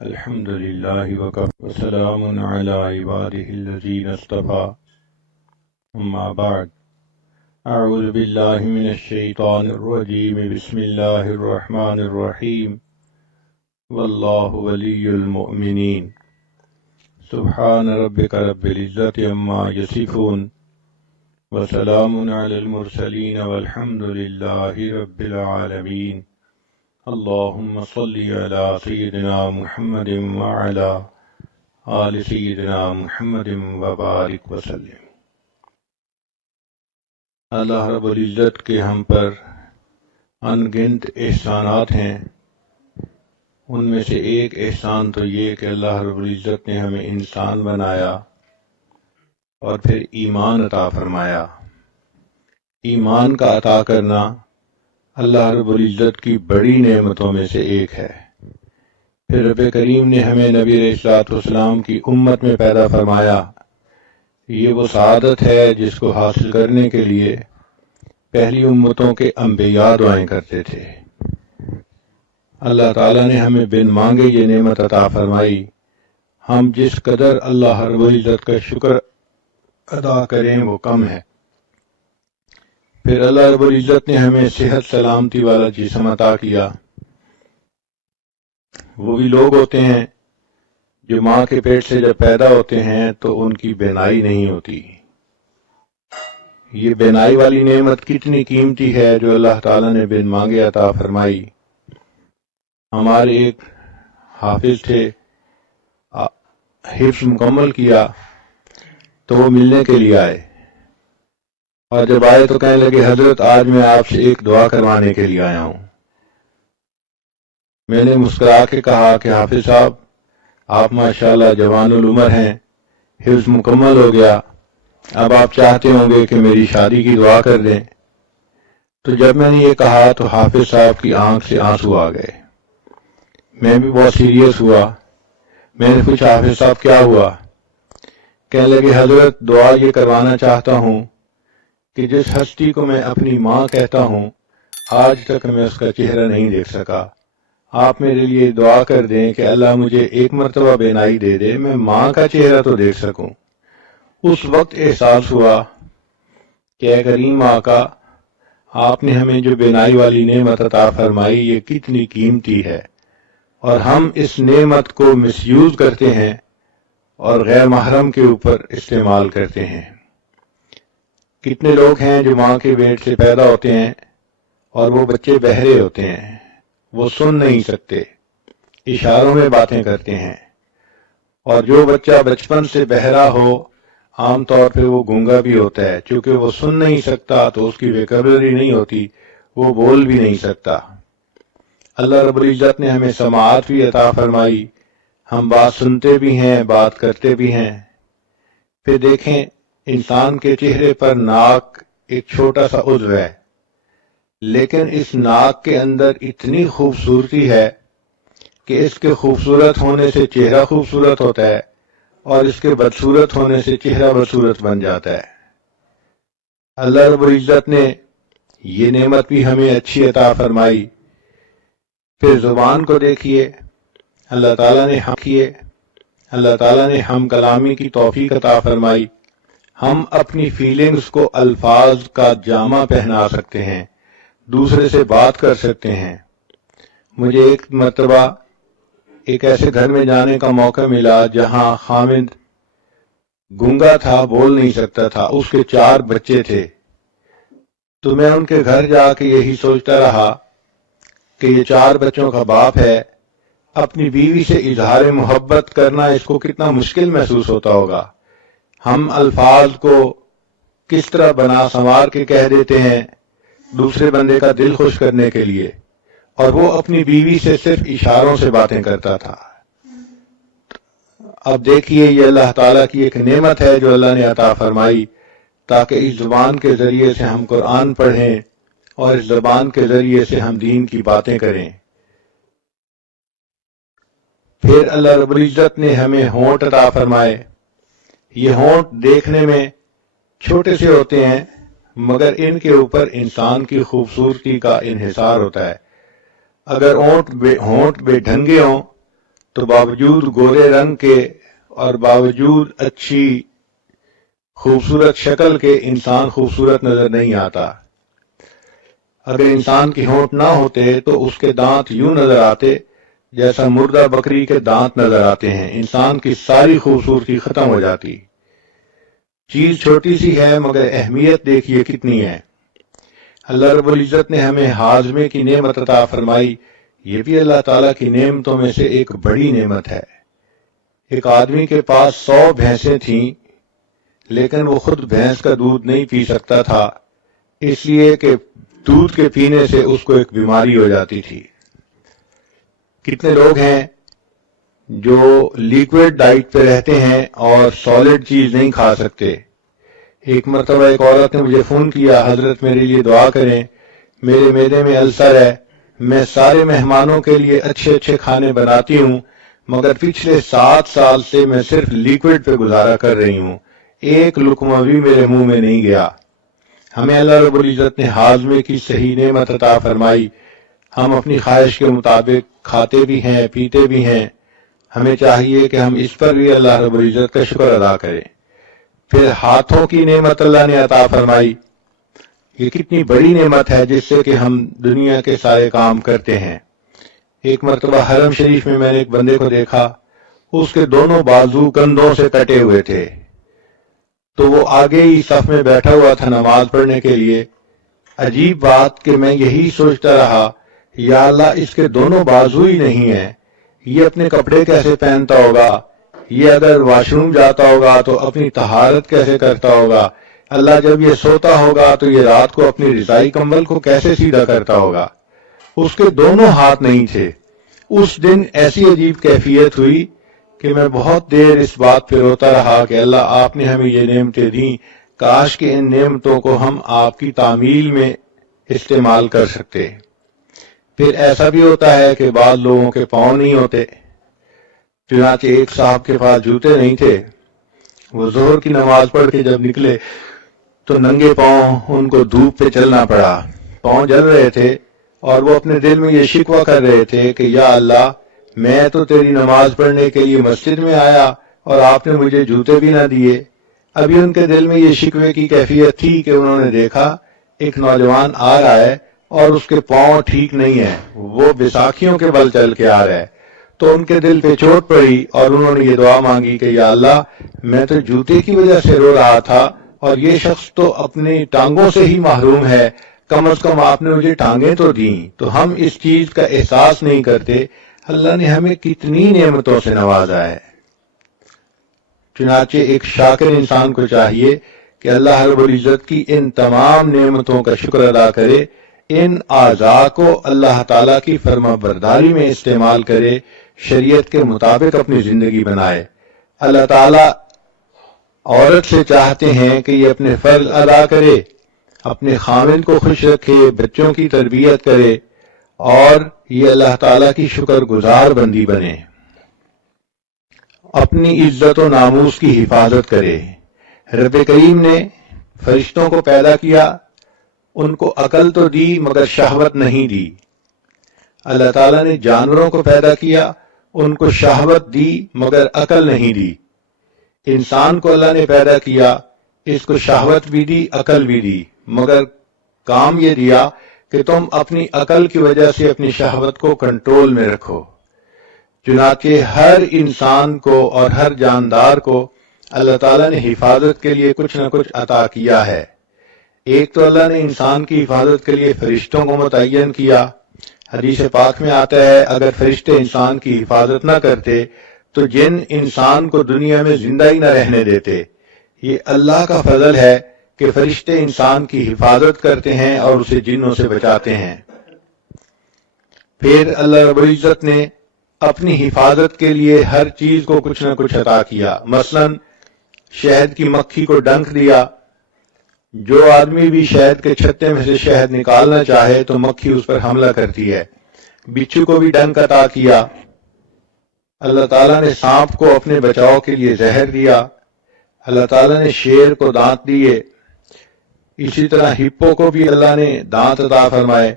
الحمد لله وكفى وسلام على عباده الذين اصطفى أما بعد أعوذ بالله من الشيطان الرجيم بسم الله الرحمن الرحيم والله ولي المؤمنين سبحان ربك رب العزة عما يصفون وسلام على المرسلين والحمد لله رب العالمين اللهم صل على سيدنا محمد وعلى آل سيدنا محمد وبارك وسلم۔ اللہ رب العزت کے ہم پر ان گنت احسانات ہیں، ان میں سے ایک احسان تو یہ کہ اللہ رب العزت نے ہمیں انسان بنایا اور پھر ایمان عطا فرمایا۔ ایمان کا عطا کرنا اللہ رب العزت کی بڑی نعمتوں میں سے ایک ہے۔ پھر رب کریم نے ہمیں نبی علیہ الصلوۃ والسلام کی امت میں پیدا فرمایا۔ یہ وہ سعادت ہے جس کو حاصل کرنے کے لیے پہلی امتوں کے انبیاء دعائیں کرتے تھے۔ اللہ تعالیٰ نے ہمیں بن مانگے یہ نعمت عطا فرمائی۔ ہم جس قدر اللہ رب العزت کا شکر ادا کریں وہ کم ہے۔ پھر اللہ رب العزت نے ہمیں صحت سلامتی والا جسم عطا کیا۔ وہ بھی لوگ ہوتے ہیں جو ماں کے پیٹ سے جب پیدا ہوتے ہیں تو ان کی بینائی نہیں ہوتی۔ یہ بینائی والی نعمت کتنی قیمتی ہے جو اللہ تعالیٰ نے بن مانگے عطا فرمائی۔ ہمارے ایک حافظ تھے، حفظ مکمل کیا تو وہ ملنے کے لیے آئے، اور جب آئے تو کہنے لگے حضرت آج میں آپ سے ایک دعا کروانے کے لیے آیا ہوں۔ میں نے مسکرا کے کہا کہ حافظ صاحب آپ ماشاءاللہ جوان العمر ہیں، حفظ مکمل ہو گیا، اب آپ چاہتے ہوں گے کہ میری شادی کی دعا کر دیں۔ تو جب میں نے یہ کہا تو حافظ صاحب کی آنکھ سے آنسو آ گئے۔ میں بھی بہت سیریس ہوا۔ میں نے پوچھا حافظ صاحب کیا ہوا؟ کہنے لگے حضرت دعا یہ کروانا چاہتا ہوں کہ جس ہستی کو میں اپنی ماں کہتا ہوں آج تک میں اس کا چہرہ نہیں دیکھ سکا، آپ میرے لیے دعا کر دیں کہ اللہ مجھے ایک مرتبہ بینائی دے دے، میں ماں کا چہرہ تو دیکھ سکوں۔ اس وقت احساس ہوا کہ اے کریم آقا، آپ نے ہمیں جو بینائی والی نعمت عطا فرمائی یہ کتنی قیمتی ہے، اور ہم اس نعمت کو مس یوز کرتے ہیں اور غیر محرم کے اوپر استعمال کرتے ہیں۔ کتنے لوگ ہیں جو ماں کے پیٹ سے پیدا ہوتے ہیں اور وہ بچے بہرے ہوتے ہیں، وہ سن نہیں سکتے، اشاروں میں باتیں کرتے ہیں، اور جو بچہ بچپن سے بہرا ہو عام طور پہ وہ گونگا بھی ہوتا ہے، چونکہ وہ سن نہیں سکتا تو اس کی ویکیبلری نہیں ہوتی، وہ بول بھی نہیں سکتا۔ اللہ رب العزت نے ہمیں سماعت بھی عطا فرمائی، ہم بات سنتے بھی ہیں، بات کرتے بھی ہیں۔ پھر دیکھیں انسان کے چہرے پر ناک ایک چھوٹا سا عضو ہے، لیکن اس ناک کے اندر اتنی خوبصورتی ہے کہ اس کے خوبصورت ہونے سے چہرہ خوبصورت ہوتا ہے اور اس کے بدصورت ہونے سے چہرہ بدصورت بن جاتا ہے۔ اللہ رب العزت نے یہ نعمت بھی ہمیں اچھی عطا فرمائی۔ پھر زبان کو دیکھیے، اللہ تعالیٰ نے ہم کلامی کی توفیق عطا فرمائی۔ ہم اپنی فیلنگز کو الفاظ کا جامہ پہنا سکتے ہیں، دوسرے سے بات کر سکتے ہیں۔ مجھے ایک مرتبہ ایک ایسے گھر میں جانے کا موقع ملا جہاں خامد گونگا تھا، بول نہیں سکتا تھا، اس کے 4 بچے تھے۔ تو میں ان کے گھر جا کے یہی سوچتا رہا کہ یہ 4 بچوں کا باپ ہے، اپنی بیوی سے اظہار محبت کرنا اس کو کتنا مشکل محسوس ہوتا ہوگا۔ ہم الفاظ کو کس طرح بنا سنوار کے کہہ دیتے ہیں دوسرے بندے کا دل خوش کرنے کے لیے، اور وہ اپنی بیوی سے صرف اشاروں سے باتیں کرتا تھا۔ اب دیکھیے یہ اللہ تعالیٰ کی ایک نعمت ہے جو اللہ نے عطا فرمائی تاکہ اس زبان کے ذریعے سے ہم قرآن پڑھیں اور اس زبان کے ذریعے سے ہم دین کی باتیں کریں۔ پھر اللہ رب العزت نے ہمیں ہونٹ عطا فرمائے۔ یہ ہونٹ دیکھنے میں چھوٹے سے ہوتے ہیں مگر ان کے اوپر انسان کی خوبصورتی کا انحصار ہوتا ہے۔ اگر ہونٹ بے ڈھنگے ہوں تو باوجود گورے رنگ کے اور باوجود اچھی خوبصورت شکل کے انسان خوبصورت نظر نہیں آتا۔ اگر انسان کے ہونٹ نہ ہوتے تو اس کے دانت یوں نظر آتے جیسا مردہ بکری کے دانت نظر آتے ہیں، انسان کی ساری خوبصورتی ختم ہو جاتی۔ چیز چھوٹی سی ہے مگر اہمیت دیکھیے کتنی ہے۔ اللہ رب العزت نے ہمیں ہاضمے کی نعمت عطا فرمائی، یہ بھی اللہ تعالیٰ کی نعمتوں میں سے ایک بڑی نعمت ہے۔ ایک آدمی کے پاس 100 بھینسیں تھیں لیکن وہ خود بھینس کا دودھ نہیں پی سکتا تھا، اس لیے کہ دودھ کے پینے سے اس کو ایک بیماری ہو جاتی تھی۔ کتنے لوگ ہیں جو لیکوڈ ڈائٹ پہ رہتے ہیں اور سالڈ چیز نہیں کھا سکتے۔ ایک مرتبہ ایک عورت نے مجھے فون کیا، حضرت میرے لیے دعا کریں، میرے معدے میں السر ہے، میں سارے مہمانوں کے لیے اچھے اچھے کھانے بناتی ہوں مگر پچھلے 7 سال سے میں صرف لیکوڈ پہ گزارا کر رہی ہوں، ایک لقمہ بھی میرے منہ میں نہیں گیا۔ ہمیں اللہ رب العزت نے ہاضمے کی صحیح نعمت عطا فرمائی، ہم اپنی خواہش کے مطابق کھاتے بھی ہیں پیتے بھی ہیں، ہمیں چاہیے کہ ہم اس پر بھی اللہ رب العزت کا شکر ادا کریں۔ پھر ہاتھوں کی نعمت اللہ نے عطا فرمائی، یہ کتنی بڑی نعمت ہے جس سے کہ ہم دنیا کے سارے کام کرتے ہیں۔ ایک مرتبہ حرم شریف میں نے ایک بندے کو دیکھا، اس کے دونوں بازو کندھوں سے کٹے ہوئے تھے، تو وہ آگے ہی صف میں بیٹھا ہوا تھا نماز پڑھنے کے لیے۔ عجیب بات کہ میں یہی سوچتا رہا، یا اللہ اس کے دونوں بازو ہی نہیں ہیں، یہ اپنے کپڑے کیسے پہنتا ہوگا، یہ اگر واش روم جاتا ہوگا تو اپنی طہارت کیسے کرتا ہوگا، اللہ جب یہ سوتا ہوگا تو یہ رات کو اپنی رضائی کمبل کو کیسے سیدھا کرتا ہوگا۔ اس کے دونوں ہاتھ نہیں تھے۔ اس دن ایسی عجیب کیفیت ہوئی کہ میں بہت دیر اس بات پہ روتا رہا کہ اللہ آپ نے ہمیں یہ نعمتیں دیں، کاش کہ ان نعمتوں کو ہم آپ کی تعمیل میں استعمال کر سکتے۔ پھر ایسا بھی ہوتا ہے کہ بعض لوگوں کے پاؤں نہیں ہوتے، چنانچہ ایک صاحب کے پاس جوتے نہیں تھے، وہ ظہر کی نماز پڑھ کے جب نکلے تو ننگے پاؤں ان کو دھوپ پہ چلنا پڑا، پاؤں جل رہے تھے اور وہ اپنے دل میں یہ شکوہ کر رہے تھے کہ یا اللہ میں تو تیری نماز پڑھنے کے لیے مسجد میں آیا اور آپ نے مجھے جوتے بھی نہ دیے۔ ابھی ان کے دل میں یہ شکوے کی کیفیت تھی کہ انہوں نے دیکھا ایک نوجوان آ رہا ہے اور اس کے پاؤں ٹھیک نہیں ہیں، وہ بیساکھیوں کے بل چل کے آ رہا ہے، تو ان کے دل پہ چوٹ پڑی اور انہوں نے یہ دعا مانگی کہ یا اللہ میں تو جوتے کی وجہ سے رو رہا تھا اور یہ شخص تو اپنی ٹانگوں سے ہی محروم ہے، کم از کم آپ نے مجھے ٹانگیں تو دیں۔ تو ہم اس چیز کا احساس نہیں کرتے اللہ نے ہمیں کتنی نعمتوں سے نوازا ہے۔ چنانچہ ایک شاکر انسان کو چاہیے کہ اللہ رب العزت کی ان تمام نعمتوں کا شکر ادا کرے، ان اعضاء کو اللہ تعالیٰ کی فرما برداری میں استعمال کرے، شریعت کے مطابق اپنی زندگی بنائے۔ اللہ تعالیٰ عورت سے چاہتے ہیں کہ یہ اپنے فرض ادا کرے، اپنے خاوند کو خوش رکھے، بچوں کی تربیت کرے اور یہ اللہ تعالیٰ کی شکر گزار بندی بنے، اپنی عزت و ناموس کی حفاظت کرے۔ رب کریم نے فرشتوں کو پیدا کیا، ان کو عقل تو دی مگر شہوت نہیں دی۔ اللہ تعالیٰ نے جانوروں کو پیدا کیا، ان کو شہوت دی مگر عقل نہیں دی۔ انسان کو اللہ نے پیدا کیا، اس کو شہوت بھی دی عقل بھی دی، مگر کام یہ دیا کہ تم اپنی عقل کی وجہ سے اپنی شہوت کو کنٹرول میں رکھو۔ چنانچہ ہر انسان کو اور ہر جاندار کو اللہ تعالیٰ نے حفاظت کے لیے کچھ نہ کچھ عطا کیا ہے۔ ایک تو اللہ نے انسان کی حفاظت کے لیے فرشتوں کو متعین کیا۔ حدیث پاک میں آتا ہے اگر فرشتے انسان کی حفاظت نہ کرتے تو جن انسان کو دنیا میں زندہ ہی نہ رہنے دیتے۔ یہ اللہ کا فضل ہے کہ فرشتے انسان کی حفاظت کرتے ہیں اور اسے جنوں سے بچاتے ہیں۔ پھر اللہ رب العزت نے اپنی حفاظت کے لیے ہر چیز کو کچھ نہ کچھ عطا کیا۔ مثلا شہد کی مکھی کو ڈنک دیا، جو آدمی بھی شہد کے چھتے میں سے شہد نکالنا چاہے تو مکھی اس پر حملہ کرتی ہے۔ بچھو کو بھی ڈنک عطا کیا۔ اللہ تعالیٰ نے سانپ کو اپنے بچاؤ کے لیے زہر دیا۔ اللہ تعالیٰ نے شیر کو دانت دیے، اسی طرح ہپو کو بھی اللہ نے دانت عطا فرمائے۔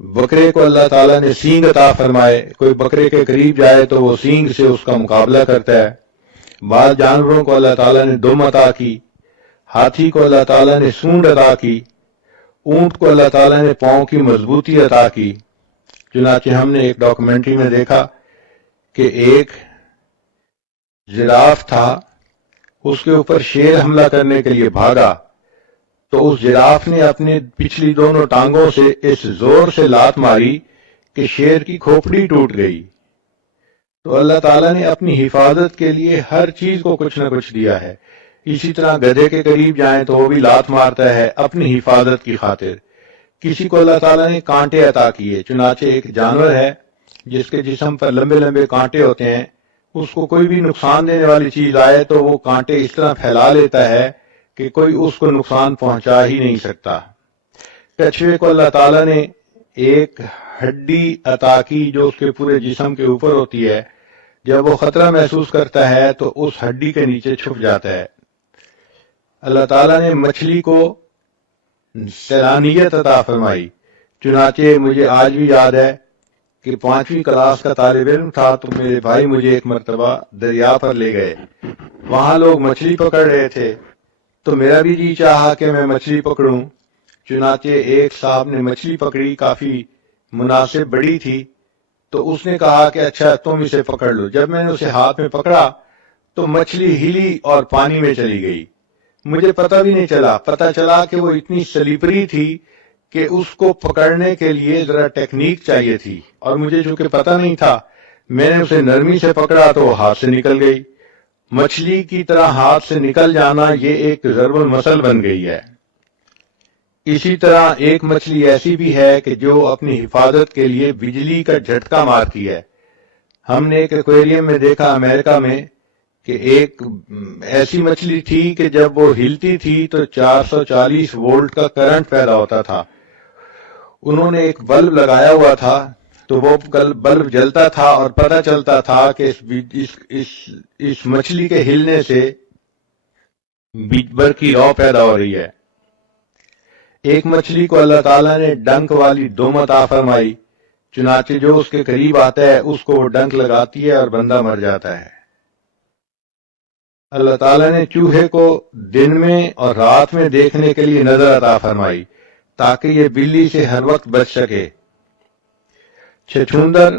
بکرے کو اللہ تعالیٰ نے سینگ عطا فرمائے، کوئی بکرے کے قریب جائے تو وہ سینگ سے اس کا مقابلہ کرتا ہے۔ بعض جانوروں کو اللہ تعالیٰ نے دم عطا کی، ہاتھی کو اللہ تعالیٰ نے سونڈ عطا کی، اونٹ کو اللہ تعالیٰ نے پاؤں کی مضبوطی عطا کی۔ چنانچہ ہم نے ایک ڈاکومنٹری میں دیکھا کہ ایک جراف تھا، اس کے اوپر شیر حملہ کرنے کے لیے بھاگا تو اس جراف نے اپنی پچھلی دونوں ٹانگوں سے اس زور سے لات ماری کہ شیر کی کھوپڑی ٹوٹ گئی۔ تو اللہ تعالیٰ نے اپنی حفاظت کے لیے ہر چیز کو کچھ نہ کچھ دیا ہے۔ اسی طرح گدھے کے قریب جائیں تو وہ بھی لات مارتا ہے اپنی حفاظت کی خاطر۔ کسی کو اللہ تعالیٰ نے کانٹے عطا کیے، چنانچہ ایک جانور ہے جس کے جسم پر لمبے لمبے کانٹے ہوتے ہیں، اس کو کوئی بھی نقصان دینے والی چیز آئے تو وہ کانٹے اس طرح پھیلا لیتا ہے کہ کوئی اس کو نقصان پہنچا ہی نہیں سکتا۔ کچھوے کو اللہ تعالیٰ نے ایک ہڈی عطا کی جو اس کے پورے جسم کے اوپر ہوتی ہے، جب وہ خطرہ محسوس کرتا ہے تو اس ہڈی کے نیچے چھپ جاتا ہے۔ اللہ تعالیٰ نے مچھلی کو سیلانیت عطا فرمائی، چنانچہ مجھے آج بھی یاد ہے کہ 5ویں کلاس کا طالب علم تھا تو میرے بھائی مجھے ایک مرتبہ دریا پر لے گئے، وہاں لوگ مچھلی پکڑ رہے تھے تو میرا بھی جی چاہا کہ میں مچھلی پکڑوں۔ چنانچہ ایک صاحب نے مچھلی پکڑی، کافی مناسب بڑی تھی، تو اس نے کہا کہ اچھا تم اسے پکڑ لو۔ جب میں نے اسے ہاتھ میں پکڑا تو مچھلی ہلی اور پانی میں چلی گئی، مجھے پتہ بھی نہیں چلا۔ پتہ چلا کہ وہ اتنی سلیپری تھی کہ اس کو پکڑنے کے لیے ذرا ٹیکنیک چاہیے تھی، اور مجھے چونکہ پتہ نہیں تھا میں نے اسے نرمی سے پکڑا تو وہ ہاتھ سے نکل گئی۔ مچھلی کی طرح ہاتھ سے نکل جانا یہ ایک ضرب المثل بن گئی ہے۔ اسی طرح ایک مچھلی ایسی بھی ہے کہ جو اپنی حفاظت کے لیے بجلی کا جھٹکا مارتی ہے۔ ہم نے ایک ایکویریم میں دیکھا امریکہ میں کہ ایک ایسی مچھلی تھی کہ جب وہ ہلتی تھی تو 440 وولٹ کا کرنٹ پیدا ہوتا تھا۔ انہوں نے ایک بلب لگایا ہوا تھا تو وہ بلب جلتا تھا اور پتہ چلتا تھا کہ اس مچھلی کے ہلنے سے برقی رو پیدا ہو رہی ہے۔ ایک مچھلی کو اللہ تعالیٰ نے ڈنک والی دم عطا فرمائی، چنانچہ جو اس کے قریب آتا ہے اس کو وہ ڈنک لگاتی ہے اور بندہ مر جاتا ہے۔ اللہ تعالیٰ نے چوہے کو دن میں اور رات میں دیکھنے کے لیے نظر عطا فرمائی تاکہ یہ بلی سے ہر وقت بچ سکے۔ چھچھندر،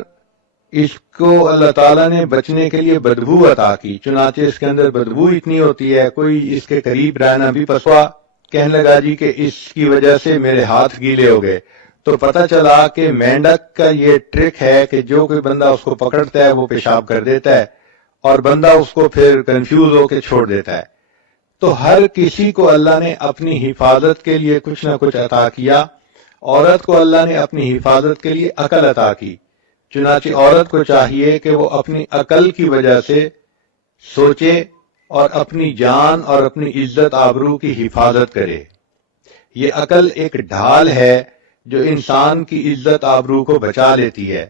اس کو اللہ تعالیٰ نے بچنے کے لیے بدبو عطا کی، چنانچہ اس کے اندر بدبو اتنی ہوتی ہے کوئی اس کے قریب رہنا بھی پسوا۔ کہنے لگا جی کہ اس کی وجہ سے میرے ہاتھ گیلے ہو گئے، تو پتہ چلا کہ مینڈک کا یہ ٹرک ہے کہ جو کوئی بندہ اس کو پکڑتا ہے وہ پیشاب کر دیتا ہے اور بندہ اس کو پھر کنفیوز ہو کے چھوڑ دیتا ہے۔ تو ہر کسی کو اللہ نے اپنی حفاظت کے لیے کچھ نہ کچھ عطا کیا۔ عورت کو اللہ نے اپنی حفاظت کے لیے عقل عطا کی، چنانچہ عورت کو چاہیے کہ وہ اپنی عقل کی وجہ سے سوچے اور اپنی جان اور اپنی عزت آبرو کی حفاظت کرے۔ یہ عقل ایک ڈھال ہے جو انسان کی عزت آبرو کو بچا لیتی ہے۔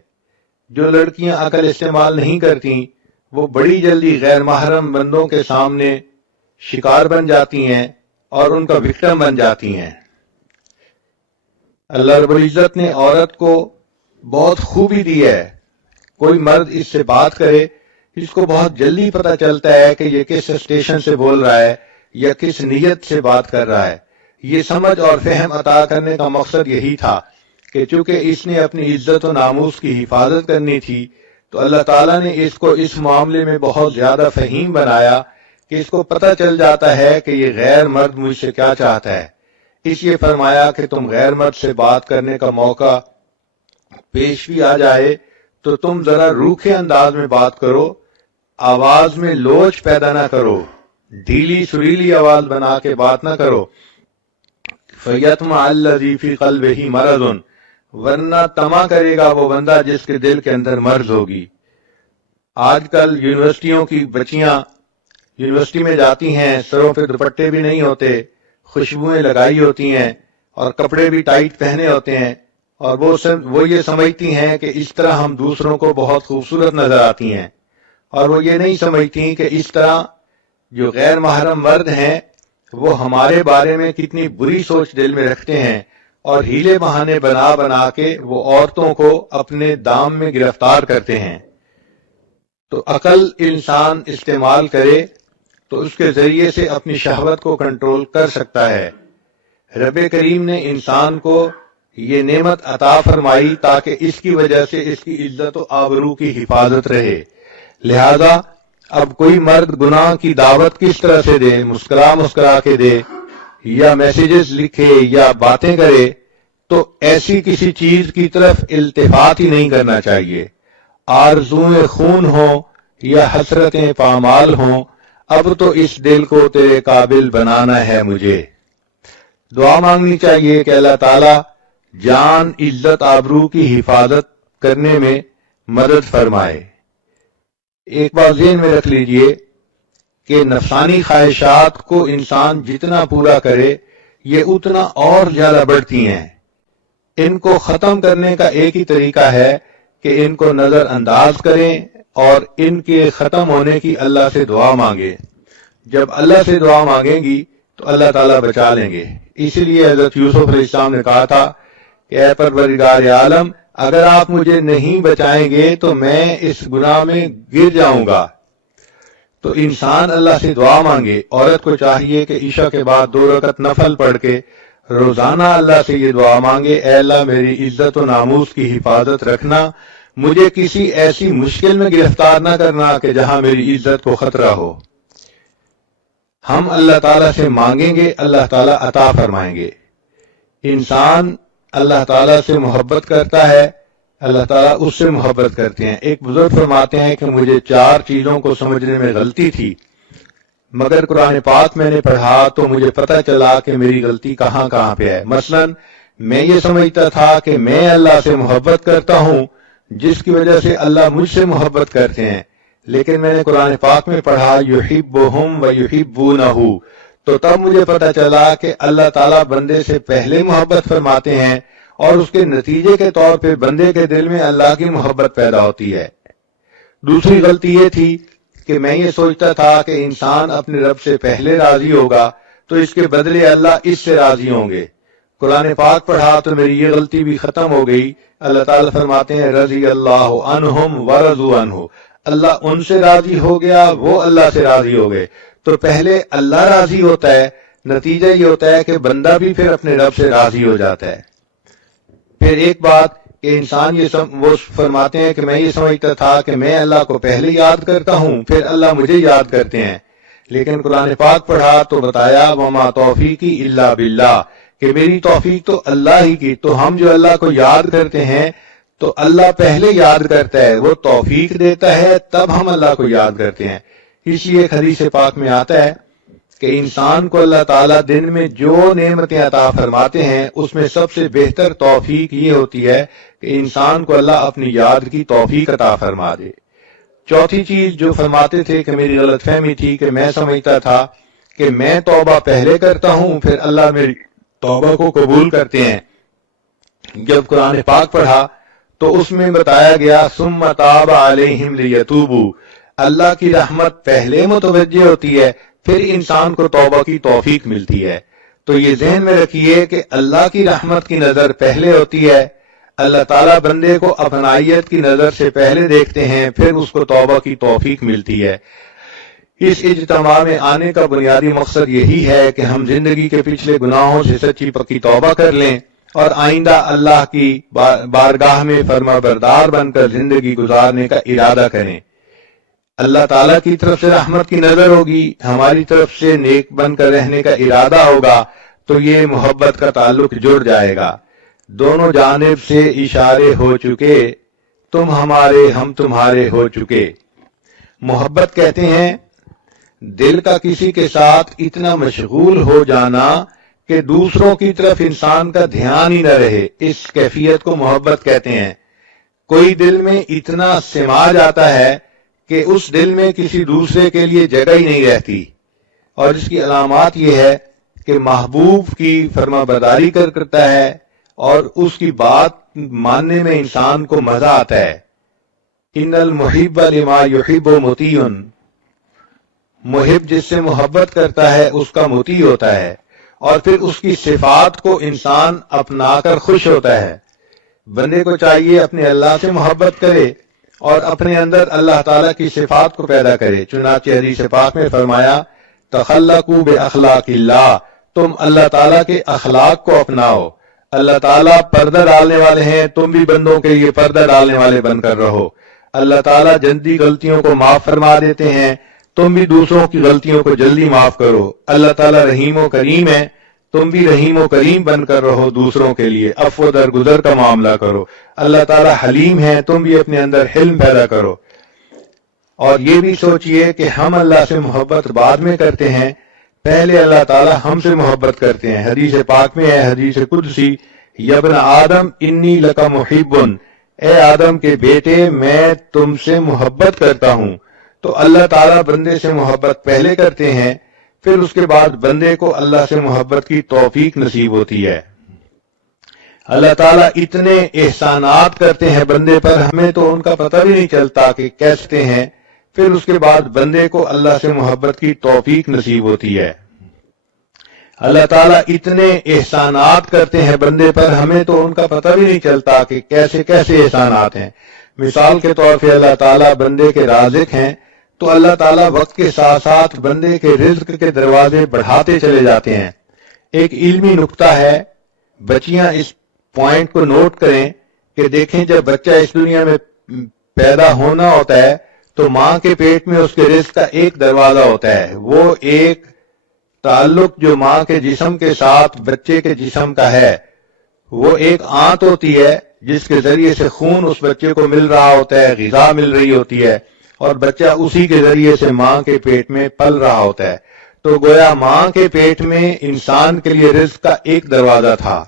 جو لڑکیاں عقل استعمال نہیں کرتی وہ بڑی جلدی غیر محرم بندوں کے سامنے شکار بن جاتی ہیں اور ان کا وکٹم بن جاتی ہیں۔ اللہ رب العزت نے عورت کو بہت خوبی دی ہے۔ کوئی مرد اس سے بات کرے، اس کو بہت جلدی پتہ چلتا ہے کہ یہ کس اسٹیشن سے بول رہا ہے یا کس نیت سے بات کر رہا ہے۔ یہ سمجھ اور فہم عطا کرنے کا مقصد یہی تھا کہ چونکہ اس نے اپنی عزت و ناموس کی حفاظت کرنی تھی تو اللہ تعالیٰ نے اس کو اس معاملے میں بہت زیادہ فہیم بنایا کہ اس کو پتہ چل جاتا ہے کہ یہ غیر مرد مجھ سے کیا چاہتا ہے۔ اس لیے فرمایا کہ تم غیر مرد سے بات کرنے کا موقع پیش بھی آ جائے تو تم ذرا روکھے انداز میں بات کرو، آواز میں لوچ پیدا نہ کرو، ڈھیلی سریلی آواز بنا کے بات نہ کرو۔ فَيَطْمَعَ الَّذِي فِي قَلْبِهِ مَرَضٌ، ورنہ طمع کرے گا وہ بندہ جس کے دل کے اندر مرض ہوگی۔ آج کل یونیورسٹیوں کی بچیاں یونیورسٹی میں جاتی ہیں، سروں پہ دوپٹے بھی نہیں ہوتے، خوشبوئیں لگائی ہوتی ہیں اور کپڑے بھی ٹائٹ پہنے ہوتے ہیں، اور وہ یہ سمجھتی ہیں کہ اس طرح ہم دوسروں کو بہت خوبصورت نظر آتی ہیں، اور وہ یہ نہیں سمجھتی کہ اس طرح جو غیر محرم مرد ہیں وہ ہمارے بارے میں کتنی بری سوچ دل میں رکھتے ہیں۔ اور ہیلے بہانے بنا بنا کے وہ عورتوں کو اپنے دام میں گرفتار کرتے ہیں۔ تو عقل انسان استعمال کرے تو اس کے ذریعے سے اپنی شہوت کو کنٹرول کر سکتا ہے۔ رب کریم نے انسان کو یہ نعمت عطا فرمائی تاکہ اس کی وجہ سے اس کی عزت و آبرو کی حفاظت رہے۔ لہذا اب کوئی مرد گناہ کی دعوت کس طرح سے دے، مسکرا کے دے یا میسیجز لکھے یا باتیں کرے، تو ایسی کسی چیز کی طرف التفات ہی نہیں کرنا چاہیے۔ آرزوئیں خون ہوں یا حسرتیں پامال ہوں، اب تو اس دل کو تیرے قابل بنانا ہے مجھے۔ دعا مانگنی چاہیے کہ اللہ تعالیٰ جان، عزت، آبرو کی حفاظت کرنے میں مدد فرمائے۔ ایک بات ذہن میں رکھ لیجئے کہ نفسانی خواہشات کو انسان جتنا پورا کرے یہ اتنا اور زیادہ بڑھتی ہیں۔ ان کو ختم کرنے کا ایک ہی طریقہ ہے کہ ان کو نظر انداز کریں اور ان کے ختم ہونے کی اللہ سے دعا مانگیں۔ جب اللہ سے دعا مانگیں گی تو اللہ تعالیٰ بچا لیں گے۔ اسی لیے حضرت یوسف علیہ السلام نے کہا تھا کہ اے پروردگار عالم، اگر آپ مجھے نہیں بچائیں گے تو میں اس گناہ میں گر جاؤں گا۔ تو انسان اللہ سے دعا مانگے۔ عورت کو چاہیے کہ عشاء کے بعد 2 رکعت نفل پڑھ کے روزانہ اللہ سے یہ دعا مانگے، اے اللہ میری عزت و ناموس کی حفاظت رکھنا، مجھے کسی ایسی مشکل میں گرفتار نہ کرنا کہ جہاں میری عزت کو خطرہ ہو۔ ہم اللہ تعالیٰ سے مانگیں گے، اللہ تعالیٰ عطا فرمائیں گے۔ انسان اللہ تعالیٰ سے محبت کرتا ہے، اللہ تعالیٰ اس سے محبت کرتے ہیں۔ ایک بزرگ فرماتے ہیں کہ مجھے 4 چیزوں کو سمجھنے میں غلطی تھی، مگر قرآن پاک میں نے پڑھا تو مجھے پتہ چلا کہ میری غلطی کہاں کہاں پہ ہے۔ مثلا میں یہ سمجھتا تھا کہ میں اللہ سے محبت کرتا ہوں جس کی وجہ سے اللہ مجھ سے محبت کرتے ہیں، لیکن میں نے قرآن پاک میں پڑھا یحبہم و یحبونہ، تو تب مجھے پتہ چلا کہ اللہ تعالیٰ بندے سے پہلے محبت فرماتے ہیں اور اس کے نتیجے کے طور پہ بندے کے دل میں اللہ کی محبت پیدا ہوتی ہے۔ دوسری غلطی یہ تھی کہ میں یہ سوچتا تھا کہ انسان اپنے رب سے پہلے راضی ہوگا تو اس کے بدلے اللہ اس سے راضی ہوں گے۔ قرآن پاک پڑھا تو میری یہ غلطی بھی ختم ہو گئی۔ اللہ تعالیٰ فرماتے ہیں رضی اللہ عنہم ورضوا عنہ، اللہ ان سے راضی ہو گیا، وہ اللہ سے راضی ہو گئے۔ تو پہلے اللہ راضی ہوتا ہے، نتیجہ یہ ہوتا ہے کہ بندہ بھی پھر اپنے رب سے راضی ہو جاتا ہے۔ پھر ایک بات کہ انسان وہ فرماتے ہیں کہ میں یہ سمجھتا تھا کہ میں اللہ کو پہلے یاد کرتا ہوں پھر اللہ مجھے یاد کرتے ہیں، لیکن قرآن پاک پڑھا تو بتایا وما توفیقی الا باللہ، کہ میری توفیق تو اللہ ہی کی۔ تو ہم جو اللہ کو یاد کرتے ہیں تو اللہ پہلے یاد کرتا ہے، وہ توفیق دیتا ہے، تب ہم اللہ کو یاد کرتے ہیں۔ اس لیے ایک حدیث پاک میں آتا ہے کہ انسان کو اللہ تعالیٰ دن میں جو نعمتیں عطا فرماتے ہیں اس میں سب سے بہتر توفیق یہ ہوتی ہے کہ انسان کو اللہ اپنی یاد کی توفیق عطا فرما دے۔ چوتھی چیز جو فرماتے تھے کہ میری غلط فہمی تھی کہ میں سمجھتا تھا کہ میں توبہ پہلے کرتا ہوں پھر اللہ میری توبہ کو قبول کرتے ہیں۔ جب قرآن پاک پڑھا تو اس میں بتایا گیا ثم تاب علیہم لیتوبوا، اللہ کی رحمت پہلے متوجہ ہوتی ہے پھر انسان کو توبہ کی توفیق ملتی ہے۔ تو یہ ذہن میں رکھیے کہ اللہ کی رحمت کی نظر پہلے ہوتی ہے، اللہ تعالیٰ بندے کو اپنائیت کی نظر سے پہلے دیکھتے ہیں پھر اس کو توبہ کی توفیق ملتی ہے۔ اس اجتماع میں آنے کا بنیادی مقصد یہی ہے کہ ہم زندگی کے پچھلے گناہوں سے سچی پکی توبہ کر لیں اور آئندہ اللہ کی بارگاہ میں فرما بردار بن کر زندگی گزارنے کا ارادہ کریں۔ اللہ تعالیٰ کی طرف سے رحمت کی نظر ہوگی، ہماری طرف سے نیک بن کر رہنے کا ارادہ ہوگا، تو یہ محبت کا تعلق جڑ جائے گا۔ دونوں جانب سے اشارے ہو چکے، تم ہمارے ہم تمہارے ہو چکے۔ محبت کہتے ہیں دل کا کسی کے ساتھ اتنا مشغول ہو جانا کہ دوسروں کی طرف انسان کا دھیان ہی نہ رہے، اس کیفیت کو محبت کہتے ہیں۔ کوئی دل میں اتنا سما جاتا ہے کہ اس دل میں کسی دوسرے کے لیے جگہ ہی نہیں رہتی، اور اس کی علامات یہ ہے کہ محبوب کی فرما برداری کرتا ہے اور اس کی بات ماننے میں انسان کو مزہ آتا ہے۔ ان المحب لما یحب مطیع، محب جس سے محبت کرتا ہے اس کا مطیع ہوتا ہے، اور پھر اس کی صفات کو انسان اپنا کر خوش ہوتا ہے۔ بندے کو چاہیے اپنے اللہ سے محبت کرے اور اپنے اندر اللہ تعالیٰ کی صفات کو پیدا کرے۔ چنانچہ حدیث پاک میں فرمایا تخلقوا باخلاق اللہ، تم اللہ تعالیٰ کے اخلاق کو اپناؤ۔ اللہ تعالیٰ پردہ ڈالنے والے ہیں، تم بھی بندوں کے لیے پردہ ڈالنے والے بن کر رہو۔ اللہ تعالیٰ جلدی غلطیوں کو معاف فرما دیتے ہیں، تم بھی دوسروں کی غلطیوں کو جلدی معاف کرو۔ اللہ تعالیٰ رحیم و کریم ہے، تم بھی رحیم و کریم بن کر رہو، دوسروں کے لیے عفو درگزر کا معاملہ کرو۔ اللہ تعالیٰ حلیم ہے، تم بھی اپنے اندر حلم پیدا کرو۔ اور یہ بھی سوچئے کہ ہم اللہ سے محبت بعد میں کرتے ہیں، پہلے اللہ تعالیٰ ہم سے محبت کرتے ہیں۔ حدیث پاک میں ہے، حدیث قدسی، یا ابن آدم انی لک محب، اے آدم کے بیٹے میں تم سے محبت کرتا ہوں۔ تو اللہ تعالیٰ بندے سے محبت پہلے کرتے ہیں، پھر اس کے بعد بندے کو اللہ سے محبت کی توفیق نصیب ہوتی ہے۔ اللہ تعالیٰ اتنے احسانات کرتے ہیں بندے پر، ہمیں تو ان کا پتہ بھی نہیں چلتا کہ کیسے ہیں، پھر اس کے بعد بندے کو اللہ سے محبت کی توفیق نصیب ہوتی ہے۔ اللہ تعالیٰ اتنے احسانات کرتے ہیں بندے پر، ہمیں تو ان کا پتہ بھی نہیں چلتا کہ کیسے کیسے احسانات ہیں۔ مثال کے طور پہ اللہ تعالیٰ بندے کے رازق ہیں، تو اللہ تعالیٰ وقت کے ساتھ ساتھ بندے کے رزق کے دروازے بڑھاتے چلے جاتے ہیں۔ ایک علمی نکتہ ہے، بچیاں اس پوائنٹ کو نوٹ کریں کہ دیکھیں جب بچہ اس دنیا میں پیدا ہونا ہوتا ہے تو ماں کے پیٹ میں اس کے رزق کا ایک دروازہ ہوتا ہے، وہ ایک تعلق جو ماں کے جسم کے ساتھ بچے کے جسم کا ہے، وہ ایک آنت ہوتی ہے جس کے ذریعے سے خون اس بچے کو مل رہا ہوتا ہے، غذا مل رہی ہوتی ہے، اور بچہ اسی کے ذریعے سے ماں کے پیٹ میں پل رہا ہوتا ہے۔ تو گویا ماں کے پیٹ میں انسان کے لیے رزق کا ایک دروازہ تھا۔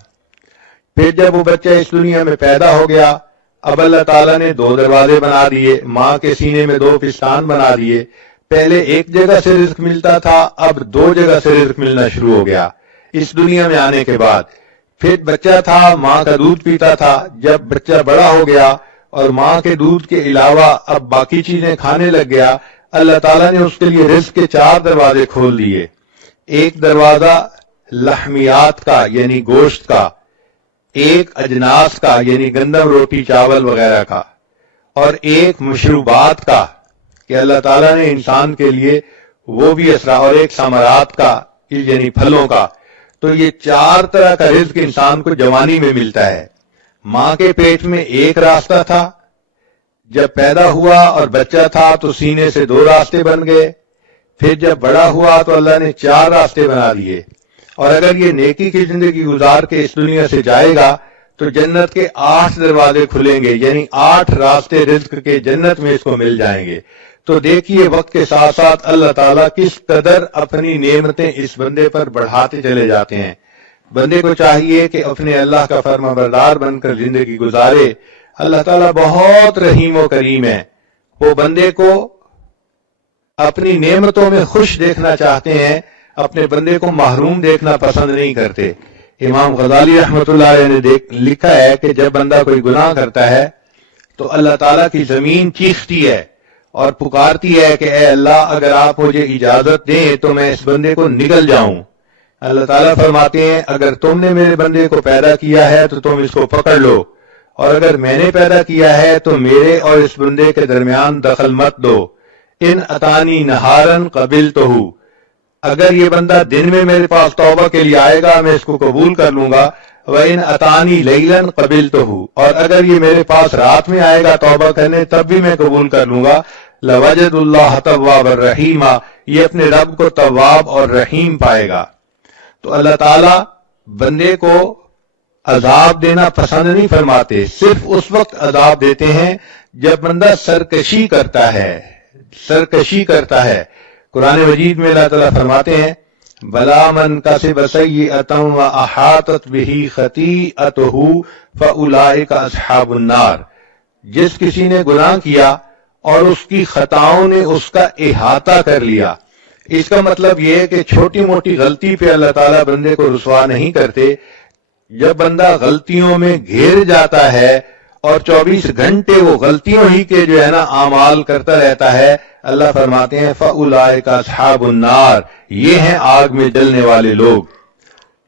پھر جب وہ بچہ اس دنیا میں پیدا ہو گیا، اب اللہ تعالیٰ نے دو دروازے بنا دیے، ماں کے سینے میں دو پستان بنا دیے۔ پہلے ایک جگہ سے رزق ملتا تھا، اب دو جگہ سے رزق ملنا شروع ہو گیا اس دنیا میں آنے کے بعد۔ پھر بچہ تھا، ماں کا دودھ پیتا تھا، جب بچہ بڑا ہو گیا اور ماں کے دودھ کے علاوہ اب باقی چیزیں کھانے لگ گیا، اللہ تعالیٰ نے اس کے لیے رزق کے چار دروازے کھول دیے۔ ایک دروازہ لحمیات کا یعنی گوشت کا، ایک اجناس کا یعنی گندم روٹی چاول وغیرہ کا، اور ایک مشروبات کا کہ اللہ تعالیٰ نے انسان کے لیے وہ بھی اسرا، اور ایک ثمرات کا یعنی پھلوں کا۔ تو یہ چار طرح کا رزق انسان کو جوانی میں ملتا ہے۔ ماں کے پیٹ میں ایک راستہ تھا، جب پیدا ہوا اور بچہ تھا تو سینے سے دو راستے بن گئے، پھر جب بڑا ہوا تو اللہ نے چار راستے بنا دیے۔ اور اگر یہ نیکی کی زندگی گزار کے اس دنیا سے جائے گا تو جنت کے 8 دروازے کھلیں گے، یعنی 8 راستے رزق کے جنت میں اس کو مل جائیں گے۔ تو دیکھیے وقت کے ساتھ ساتھ اللہ تعالیٰ کس قدر اپنی نعمتیں اس بندے پر بڑھاتے چلے جاتے ہیں۔ بندے کو چاہیے کہ اپنے اللہ کا فرما بردار بن کر زندگی گزارے۔ اللہ تعالیٰ بہت رحیم و کریم ہے، وہ بندے کو اپنی نعمتوں میں خوش دیکھنا چاہتے ہیں، اپنے بندے کو محروم دیکھنا پسند نہیں کرتے۔ امام غزالی رحمۃ اللہ علیہ نے لکھا ہے کہ جب بندہ کوئی گناہ کرتا ہے تو اللہ تعالیٰ کی زمین چیختی ہے اور پکارتی ہے کہ اے اللہ اگر آپ مجھے اجازت دیں تو میں اس بندے کو نگل جاؤں۔ اللہ تعالیٰ فرماتے ہیں اگر تم نے میرے بندے کو پیدا کیا ہے تو تم اس کو پکڑ لو، اور اگر میں نے پیدا کیا ہے تو میرے اور اس بندے کے درمیان دخل مت دو۔ ان اتانی نہارن قبلتہ، اگر یہ بندہ دن میں میرے پاس توبہ کے لیے آئے گا میں اس کو قبول کر لوں گا، وَإِنْ أَتَانِي لَيْلًا قَبِلْتُهُ، اور اگر یہ میرے پاس رات میں آئے گا توبہ کرنے تب بھی میں قبول کر لوں گا۔ لَوَجَدُ اللَّهَ تَوَّابًا رَحِيمًا، یہ اپنے رب کو تواب اور رحیم پائے گا۔ تو اللہ تعالیٰ بندے کو عذاب دینا پسند نہیں فرماتے، صرف اس وقت عذاب دیتے ہیں جب بندہ سرکشی کرتا ہے۔ قرآن مجید میں اللہ تعالیٰ فرماتے ہیں بلا من کسب سیئۃ واحاطت بہ خطیئتہ فاولئک اصحاب النار، جس کسی نے گناہ کیا اور اس کی خطاؤں نے اس کا احاطہ کر لیا۔ اس کا مطلب یہ ہے کہ چھوٹی موٹی غلطی پہ اللہ تعالیٰ بندے کو رسوا نہیں کرتے۔ جب بندہ غلطیوں میں گھیر جاتا ہے اور 24 گھنٹے وہ غلطیوں ہی کے جو ہے نا اعمال کرتا رہتا ہے، اللہ فرماتے ہیں فَأُولَئِكَ أَصْحَابُ النَّارِ، یہ ہیں آگ میں جلنے والے لوگ۔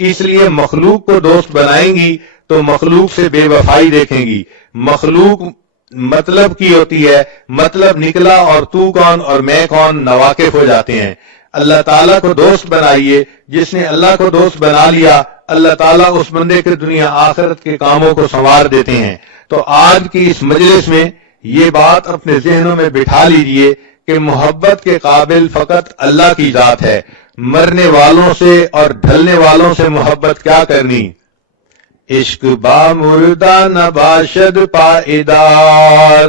اس لیے مخلوق کو دوست بنائیں گی تو مخلوق سے بے وفائی دیکھیں گی. مخلوق مطلب کی ہوتی ہے، مطلب نکلا اور تو کون اور میں کون ناواقف ہو جاتے ہیں. اللہ تعالیٰ کو دوست بنائیے. جس نے اللہ کو دوست بنا لیا اللہ تعالیٰ اس بندے کے دنیا آخرت کے کاموں کو سنوار دیتے ہیں. تو آج کی اس مجلس میں یہ بات اپنے ذہنوں میں بٹھا لیجئے کہ محبت کے قابل فقط اللہ کی ذات ہے. مرنے والوں سے اور ڈھلنے والوں سے محبت کیا کرنی. عشق با مردہ نباشد پائیدار،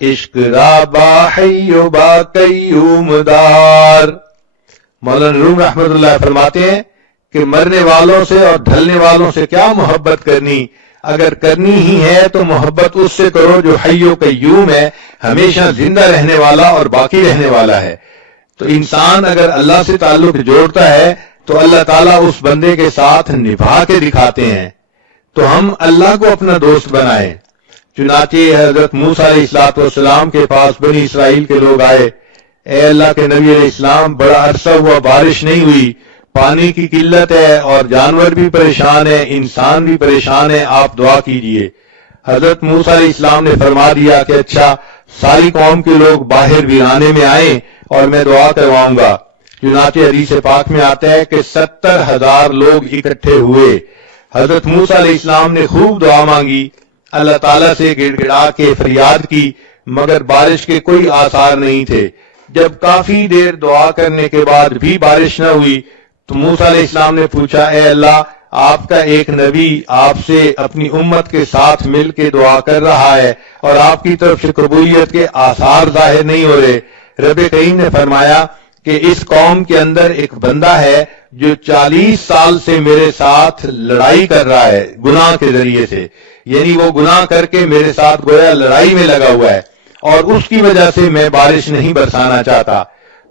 عشق را با حی و با قیوم دار. مولانا روم رحمت اللہ فرماتے ہیں کہ مرنے والوں سے اور ڈھلنے والوں سے کیا محبت کرنی. اگر کرنی ہی ہے تو محبت اس سے کرو جو حی و قیوم ہے، ہمیشہ زندہ رہنے والا اور باقی رہنے والا ہے. تو انسان اگر اللہ سے تعلق جوڑتا ہے تو اللہ تعالیٰ اس بندے کے ساتھ نبھا کے دکھاتے ہیں. تو ہم اللہ کو اپنا دوست بنائیں. چنانچہ حضرت موسیٰ علیہ السلام کے پاس بنی اسرائیل کے لوگ آئے. اے اللہ کے نبی علیہ السلام، بڑا عرصہ ہوا بارش نہیں ہوئی، پانی کی قلت ہے اور جانور بھی پریشان ہیں، انسان بھی پریشان ہے، آپ دعا کیجئے. حضرت موسیٰ علیہ السلام نے فرما دیا کہ اچھا، ساری قوم کے لوگ باہر ویرانے میں آئیں اور میں دعا کرواؤں گا. چنانچہ حدیث پاک میں آتا ہے کہ 70,000 لوگ اکٹھے ہوئے. حضرت موسیٰ علیہ السلام نے خوب دعا مانگی، اللہ تعالیٰ سے گڑ گڑا کے فریاد کی، مگر بارش کے کوئی آثار نہیں تھے. جب کافی دیر دعا کرنے کے بعد بھی بارش نہ ہوئی تو موسیٰ علیہ السلام نے پوچھا، اے اللہ، آپ کا ایک نبی آپ سے اپنی امت کے ساتھ مل کے دعا کر رہا ہے اور آپ کی طرف سے قبولیت کے آثار ظاہر نہیں ہو رہے. رب کریم نے فرمایا کہ اس قوم کے اندر ایک بندہ ہے جو 40 سال سے میرے ساتھ لڑائی کر رہا ہے گناہ کے ذریعے سے، یعنی وہ گناہ کر کے میرے ساتھ گویا لڑائی میں لگا ہوا ہے اور اس کی وجہ سے میں بارش نہیں برسانا چاہتا.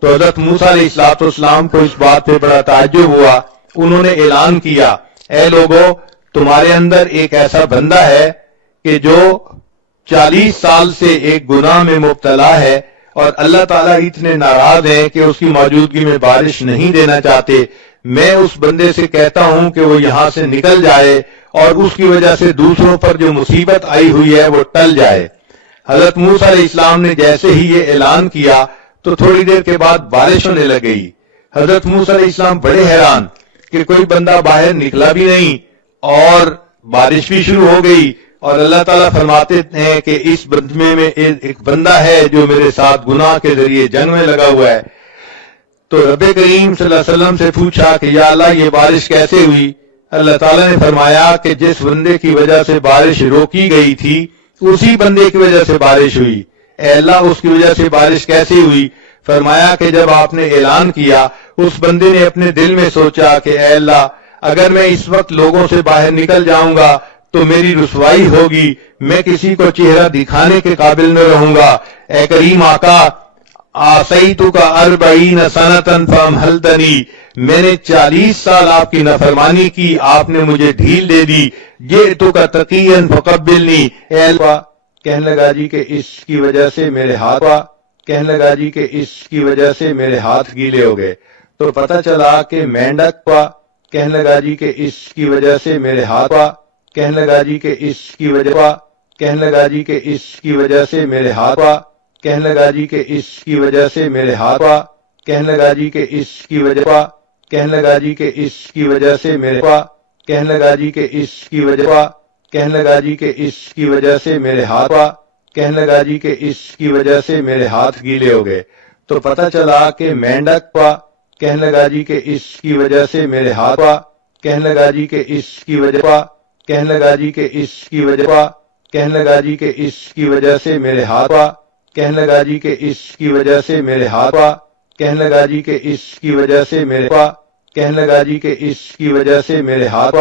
تو حضرت موسیٰ علیہ السلام کو اس بات پہ بڑا تعجب ہوا. انہوں نے اعلان کیا، اے لوگو، تمہارے اندر ایک ایسا بندہ ہے کہ جو 40 سال سے ایک گناہ میں مبتلا ہے اور اللہ تعالیٰ اتنے ناراض ہیں کہ اس کی موجودگی میں بارش نہیں دینا چاہتے. میں اس بندے سے کہتا ہوں کہ وہ یہاں سے نکل جائے اور اس کی وجہ سے دوسروں پر جو مصیبت آئی ہوئی ہے وہ ٹل جائے. حضرت موسیٰ علیہ السلام نے جیسے ہی یہ اعلان کیا تو تھوڑی دیر کے بعد بارش ہونے لگ گئی. حضرت موسیٰ علیہ السلام بڑے حیران کہ کوئی بندہ باہر نکلا بھی نہیں اور بارش بھی شروع ہو گئی، اور اللہ تعالیٰ فرماتے ہیں کہ اس بندے میں ایک بندہ ہے جو میرے ساتھ گناہ کے ذریعے جنگ میں لگا ہوا ہے. تو رب کریم صلی اللہ علیہ وسلم سے پوچھا کہ یا اللہ، یہ بارش کیسے ہوئی؟ اللہ تعالیٰ نے فرمایا کہ جس بندے کی وجہ سے بارش روکی گئی تھی اسی بندے کی وجہ سے بارش ہوئی. اے اللہ، اس کی وجہ سے بارش کیسے ہوئی؟ فرمایا کہ جب آپ نے اعلان کیا اس بندے نے اپنے دل میں سوچا کہ اے اللہ، اگر میں اس وقت لوگوں سے باہر نکل جاؤں گا تو میری رسوائی ہوگی، میں کسی کو چہرہ دکھانے کے قابل نہ رہوں گا. اے کریم آقا، آسیتک 40 سنۃ فامہلتنی، میں نے 40 سال آپ کی نافرمانی کی، آپ نے مجھے ڈھیل دے دی. جئتک تقیا فقبلنی، اے اللہ، کہنے لگا جی کہ اس کی وجہ سے میرے ہاتھ کہنے لگا جی کہ اس کی وجہ سے میرے ہاتھ گیلے ہو گئے. تو پتہ چلا کہ مینڈک کہنے لگا جی کہ اس کی وجہ سے میرے ہاتھ کہنے لگا جی کہ اس کی وجہ کہنے لگا جی کہ اس کی وجہ سے میرے ہاتھ کہنے لگا جی کہ اس کی وجہ سے میرے ہاتھ کہنے لگا جی کہ اس کی وجہ کہنے لگا جی کہ اس کی وجہ سے میرے کہنے لگا جی کہ اس کی وجہ کہنے لگا جی کہ اس کی وجہ سے میرے ہاتھ کہنے لگا جی کہ اس کی وجہ سے میرے ہاتھ گیلے ہو گئے. تو پتہ چلا کہ مینڈک کہنے لگا جی کہ اس کی وجہ سے میرے ہاتھ کہنے لگا جی کہ اس کی وجہ کہنے لگا جی کہ اس کی وجہ کہنے لگا جی کہ اس کی وجہ سے میرے ہاتھ کہنے لگا جی کہ اس کی وجہ سے میرے ہاتھ کہنے لگا جی کہ اس کی وجہ سے میرے کہنے لگا جی کہ اس کی وجہ سے میرے ہاتھ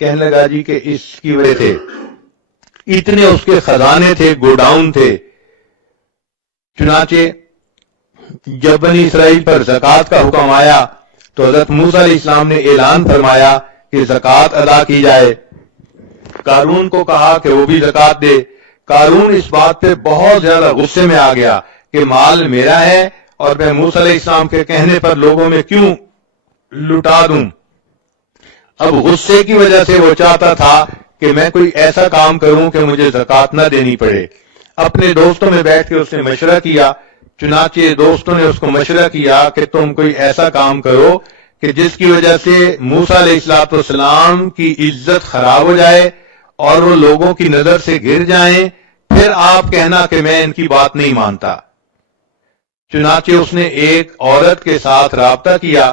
کہنے لگا جی کہ اس کی وجہ سے اتنے اس کے خزانے تھے، گوڈاؤن تھے. چنانچہ جب بنی اسرائیل پر زکوٰۃ کا حکم آیا تو حضرت موسیٰ علیہ السلام نے اعلان فرمایا کہ زکوٰۃ ادا کی جائے. قارون کو کہا کہ وہ بھی زکوٰۃ دے. قارون اس بات پہ بہت زیادہ غصے میں آ گیا کہ مال میرا ہے اور میں موسیٰ علیہ السلام کے کہنے پر لوگوں میں کیوں لٹا دوں. اب غصے کی وجہ سے وہ چاہتا تھا کہ میں کوئی ایسا کام کروں کہ مجھے زکوٰۃ نہ دینی پڑے۔ اپنے دوستوں میں بیٹھ کے اس نے مشورہ کیا، چنانچہ دوستوں نے اس کو مشورہ کیا کہ تم کوئی ایسا کام کرو کہ جس کی وجہ سے موسیٰ علیہ السلام کی عزت خراب ہو جائے اور وہ لوگوں کی نظر سے گر جائیں، پھر آپ کہنا کہ میں ان کی بات نہیں مانتا۔ چنانچہ اس نے ایک عورت کے ساتھ رابطہ کیا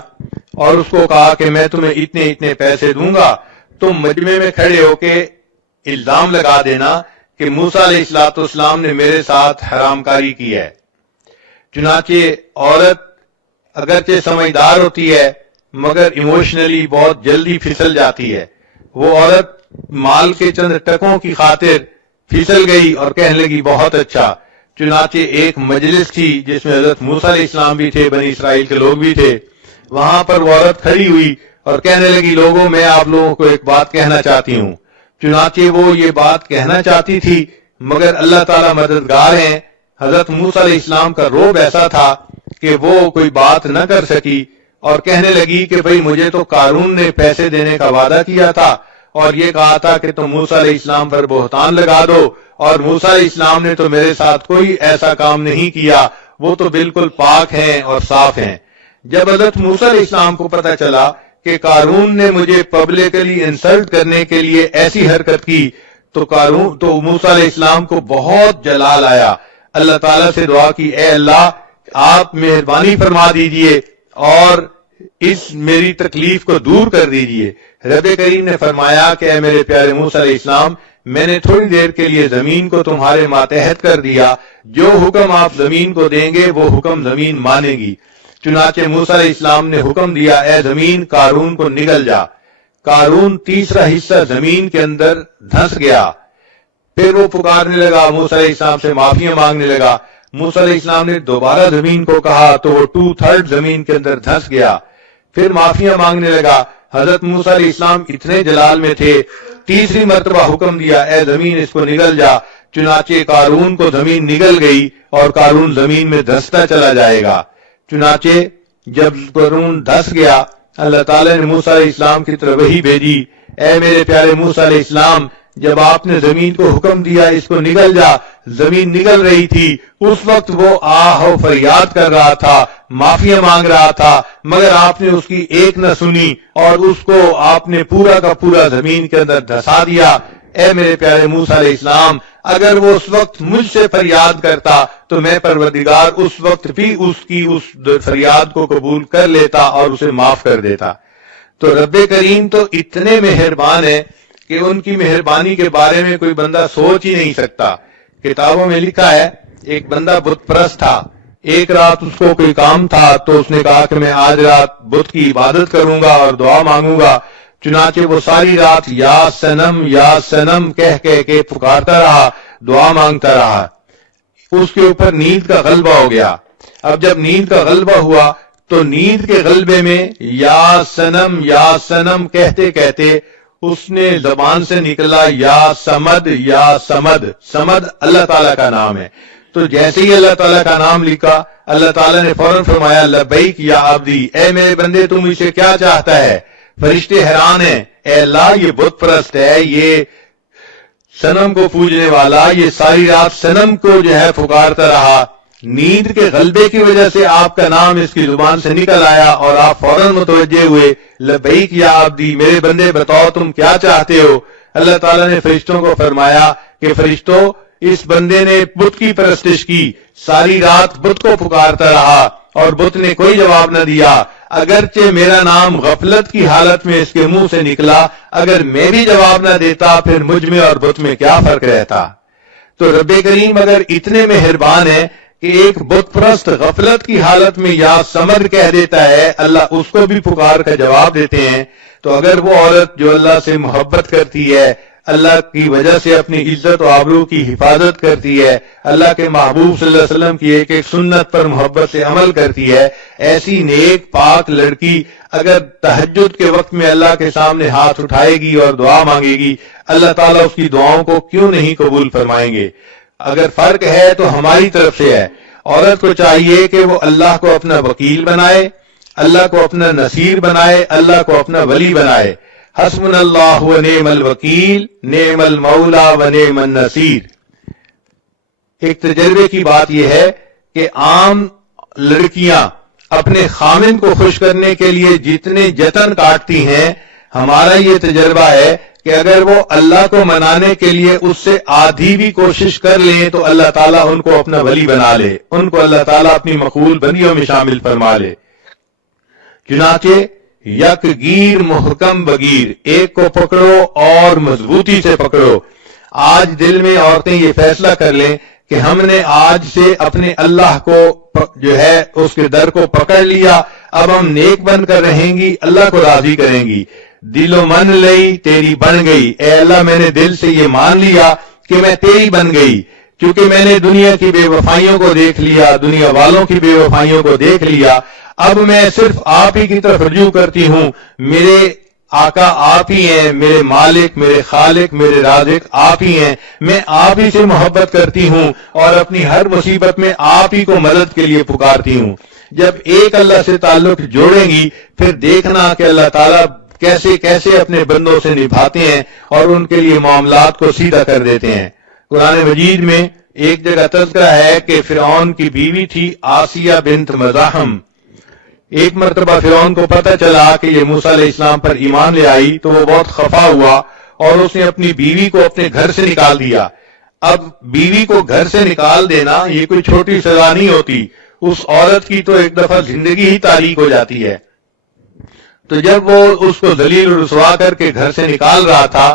اور اس کو کہا کہ میں تمہیں اتنے اتنے پیسے دوں گا، تم مجمع میں کھڑے ہو کے الزام لگا دینا کہ موسیٰ علیہ السلام نے میرے ساتھ حرام کاری کی ہے۔ چنانچہ عورت اگرچہ سمجھدار ہوتی ہے مگر ایموشنلی بہت جلدی پھسل جاتی ہے۔ وہ عورت مال کے چند ٹکوں کی خاطر پھسل گئی اور کہنے لگی بہت اچھا۔ چنانچہ ایک مجلس تھی جس میں حضرت موسیٰ علیہ السلام بھی تھے، بنی اسرائیل کے لوگ بھی تھے، وہاں پر وہ عورت کھڑی ہوئی اور کہنے لگی لوگوں میں آپ لوگوں کو ایک بات کہنا چاہتی ہوں۔ چنانچہ وہ یہ بات کہنا چاہتی تھی مگر اللہ تعالیٰ مددگار ہیں، حضرت موسیٰ علیہ السلام کا روب ایسا تھا کہ وہ کوئی بات نہ کر سکی اور کہنے لگی کہ بھئی مجھے تو قارون نے پیسے دینے کا وعدہ کیا تھا اور یہ کہا تھا کہ تم موسیٰ علیہ السلام پر بہتان لگا دو، اور موسیٰ علیہ السلام نے تو میرے ساتھ کوئی ایسا کام نہیں کیا، وہ تو بالکل پاک ہیں اور صاف ہیں۔ جب حضرت موسیٰ علیہ السلام کو پتہ چلا کہ قارون نے مجھے پبلکلی انسلٹ کرنے کے لیے ایسی حرکت کی تو موسیٰ علیہ السلام کو بہت جلال آیا۔ اللہ تعالیٰ سے دعا کی، اے اللہ آپ مہربانی فرما دیجئے اور اس میری تکلیف کو دور کر دیجئے۔ رب کریم نے فرمایا کہ اے میرے پیارے موسیٰ علیہ السلام، میں نے تھوڑی دیر کے لیے زمین کو تمہارے ماتحت کر دیا، جو حکم آپ زمین کو دیں گے وہ حکم زمین مانے گی۔ چنانچہ موسیٰ علیہ السلام نے حکم دیا، اے زمین قارون کو نگل جا۔ قارون تیسرا حصہ زمین کے اندر دھنس گیا۔ پھر وہ پکارنے لگا، موسیٰ علیہ السلام سے معافیاں مانگنے لگا۔ موسیٰ علیہ السلام نے دوبارہ زمین کو کہا تو وہ 2/3 زمین کے اندر دھنس گیا۔ پھر معافیاں مانگنے لگا۔ حضرت موسیٰ علیہ السلام اتنے جلال میں تھے، تیسری مرتبہ حکم دیا، اے زمین اس کو نگل جا۔ چنانچہ قارون کو زمین نگل گئی اور قارون زمین میں دھستا چلا جائے گا۔ چنانچہ جب قارون دھس گیا، اللہ تعالیٰ نے موسیٰ علیہ السلام کی طرف وحی بھیجی، اے میرے پیارے موسیٰ علیہ السلام، جب آپ نے زمین کو حکم دیا اس کو نگل جا، زمین نگل رہی تھی، اس وقت وہ آہ و فریاد کر رہا تھا، معافیاں مانگ رہا تھا، مگر آپ نے اس کی ایک نہ سنی اور اس کو آپ نے پورا کا پورا زمین کے اندر دھسا دیا۔ اے میرے پیارے موسیٰ علیہ السلام، اگر وہ اس وقت مجھ سے فریاد کرتا تو میں پروردگار اس وقت بھی اس کی اس فریاد کو قبول کر لیتا اور اسے معاف کر دیتا۔ تو رب کریم تو اتنے مہربان ہے کہ ان کی مہربانی کے بارے میں کوئی بندہ سوچ ہی نہیں سکتا۔ کتابوں میں لکھا ہے ایک بندہ بت پرست تھا، ایک رات اس کو کوئی کام تھا تو اس نے کہا کہ میں آج رات بت کی عبادت کروں گا اور دعا مانگوں گا۔ چنانچہ وہ ساری رات یا سنم کہہ کے پکارتا رہا، دعا مانگتا رہا۔ اس کے اوپر نیند کا غلبہ ہو گیا۔ اب جب نیند کا غلبہ ہوا تو نیند کے غلبے میں یا سنم کہتے کہتے اس نے زبان سے نکلا یا سمد۔ سمد اللہ تعالیٰ کا نام ہے۔ تو جیسے ہی اللہ تعالیٰ کا نام لکھا، اللہ تعالیٰ نے فوراً فرمایا لبیک یا عبدی، اے میرے بندے تم اسے کیا چاہتا ہے؟ فرشتے حیران ہیں، اے اللہ یہ بت پرست ہے، یہ صنم کو پوجنے والا، یہ ساری رات صنم کو جو ہے پکارتا رہا، نیند کے غلبے کی وجہ سے آپ کا نام اس کی زبان سے نکل آیا اور آپ فوراً متوجہ ہوئے، لبیک یا عبدی، میرے بندے بتاؤ تم کیا چاہتے ہو؟ اللہ تعالیٰ نے فرشتوں کو فرمایا کہ فرشتوں، اس بندے نے بت کی پرستش کی، ساری رات بت کو پکارتا رہا اور بت نے کوئی جواب نہ دیا، اگرچہ میرا نام غفلت کی حالت میں اس کے منہ سے نکلا، اگر میں بھی جواب نہ دیتا پھر مجھ میں اور بت میں کیا فرق رہتا؟ تو رب کریم اگر اتنے مہربان ہے کہ ایک بت پرست غفلت کی حالت میں یا سمد کہہ دیتا ہے، اللہ اس کو بھی پکار کا جواب دیتے ہیں، تو اگر وہ عورت جو اللہ سے محبت کرتی ہے، اللہ کی وجہ سے اپنی عزت و آبرو کی حفاظت کرتی ہے، اللہ کے محبوب صلی اللہ علیہ وسلم کی ایک ایک سنت پر محبت سے عمل کرتی ہے، ایسی نیک پاک لڑکی اگر تہجد کے وقت میں اللہ کے سامنے ہاتھ اٹھائے گی اور دعا مانگے گی، اللہ تعالیٰ اس کی دعاؤں کو کیوں نہیں قبول فرمائیں گے؟ اگر فرق ہے تو ہماری طرف سے ہے۔ عورت کو چاہیے کہ وہ اللہ کو اپنا وکیل بنائے، اللہ کو اپنا نصیر بنائے، اللہ کو اپنا ولی بنائے۔ حسبنا اللہ و نعم الوکیل نعم المولا و نعم النصیر۔ ایک تجربے کی بات یہ ہے کہ عام لڑکیاں اپنے خامن کو خوش کرنے کے لیے جتنے جتن کاٹتی ہیں، ہمارا یہ تجربہ ہے کہ اگر وہ اللہ کو منانے کے لیے اس سے آدھی بھی کوشش کر لیں تو اللہ تعالیٰ ان کو اپنا ولی بنا لے، ان کو اللہ تعالیٰ اپنی مقبول بندیوں میں شامل فرما لے۔ چنانچہ یک گیر محکم بگیر، ایک کو پکڑو اور مضبوطی سے پکڑو۔ آج دل میں عورتیں یہ فیصلہ کر لیں کہ ہم نے آج سے اپنے اللہ کو جو ہے اس کے در کو پکڑ لیا، اب ہم نیک بن کر رہیں گی، اللہ کو راضی کریں گی۔ دل و من لئی تیری بن گئی، اے اللہ میں نے دل سے یہ مان لیا کہ میں تیری بن گئی، کیونکہ میں نے دنیا کی بے وفائیوں کو دیکھ لیا، دنیا والوں کی بے وفائیوں کو دیکھ لیا، اب میں صرف آپ ہی کی طرف رجوع کرتی ہوں۔ میرے آقا آپ ہی ہیں، میرے مالک، میرے خالق، میرے رازق آپ ہی ہیں، میں آپ ہی سے محبت کرتی ہوں اور اپنی ہر مصیبت میں آپ ہی کو مدد کے لیے پکارتی ہوں۔ جب ایک اللہ سے تعلق جوڑیں گی پھر دیکھنا کہ اللہ تعالیٰ کیسے کیسے اپنے بندوں سے نبھاتے ہیں اور ان کے لیے معاملات کو سیدھا کر دیتے ہیں۔ قرآن مجید میں ایک جگہ تذکرہ ہے کہ فرعون کی بیوی تھی آسیہ بنت مزاحم۔ ایک مرتبہ فرعون کو پتہ چلا کہ یہ موسیٰ علیہ السلام پر ایمان لے آئی تو وہ بہت خفا ہوا اور اس نے اپنی بیوی کو اپنے گھر سے نکال دیا۔ اب بیوی کو گھر سے نکال دینا یہ کوئی چھوٹی سزا نہیں ہوتی، اس عورت کی تو ایک دفعہ زندگی ہی تاریک ہو جاتی ہے۔ تو جب وہ اس کو ذلیل و رسوا کر کے گھر سے نکال رہا تھا